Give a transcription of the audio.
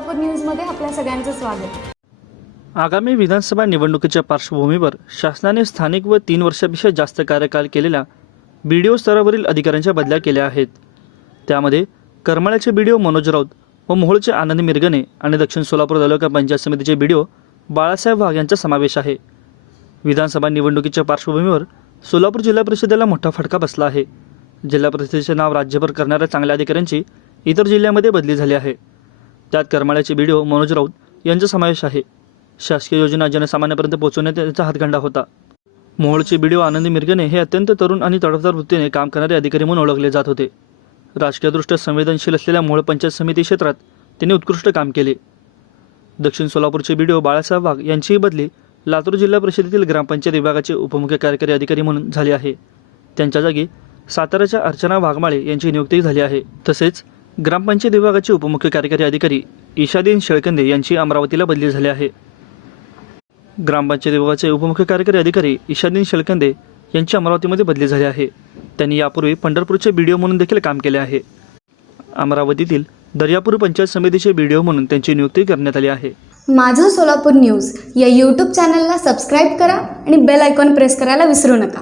सोलापूर न्यूजमध्ये आपल्या सगळ्यांचं स्वागत। आगामी विधानसभा निवडणुकीच्या पार्श्वभूमीवर शासनाने स्थानिक व 3 वर्षापेक्षा जास्त कार्यकाल केलेल्या बीडीओ स्तरावरील अधिकाऱ्यांच्या बदल्या केल्या आहेत। त्यामध्ये करमाळ्याचे बीडीओ मनोज राऊत व मोहोळचे आनंद मिरगणे आणि दक्षिण सोलापूर तालुका पंचायत समितीचे बीडीओ बाळासाहेब वाघ यांचा समावेश आहे। विधानसभा निवडणुकीच्या पार्श्वभूमीवर सोलापूर जिल्हा परिषदेला मोठा फटका बसला आहे। जिल्हा परिषदेचे नाव राज्यभर करणाऱ्या चांगल्या अधिकाऱ्यांची इतर जिल्ह्यामध्ये बदली झाली आहे। त्यात करमाळ्याचे बीडीओ मनोज राऊत यांचा समावेश आहे। शासकीय योजना जनसामान्यापर्यंत पोहोचवण्यात त्यांचा हातखंडा होता। मोहोळचे बीडीओ आनंद मिरगणे हे अत्यंत तरुण आणि तडफदार वृत्तीने काम करणारे अधिकारी म्हणून ओळखले जात होते। राजकीयदृष्ट्या संवेदनशील असलेल्या मोहोळ पंचायत समिती क्षेत्रात त्यांनी उत्कृष्ट काम केले। दक्षिण सोलापूरचे बीडीओ बाळासाहेब वाघ यांचीही बदली लातूर जिल्हा परिषदेतील ग्रामपंचायत विभागाचे उपमुख्य कार्यकारी अधिकारी म्हणून झाली आहे। त्यांच्या जागी साताऱ्याच्या अर्चना वाघमाळे यांची नियुक्ती झाली आहे। तसेच ग्रामपंचायत विभागाचे उपमुख्य कार्यकारी अधिकारी ईशादीन शेळकंदे यांची अमरावतीला बदली झाली आहे। ग्रामपंचायत विभागाचे उपमुख्य कार्यकारी अधिकारी ईशादीन शेळकंदे यांची अमरावतीमध्ये बदली झाली आहे। त्यांनी यापूर्वी पंढरपूरचे बीडीओ म्हणून देखील काम केले आहे। अमरावतीतील दर्यापूर पंचायत समितीचे बीडीओ म्हणून त्यांची नियुक्ती करण्यात आली आहे। माझं सोलापूर न्यूज या यूट्यूब चॅनलला सबस्क्राईब करा आणि बेल आयकॉन प्रेस करायला विसरू नका।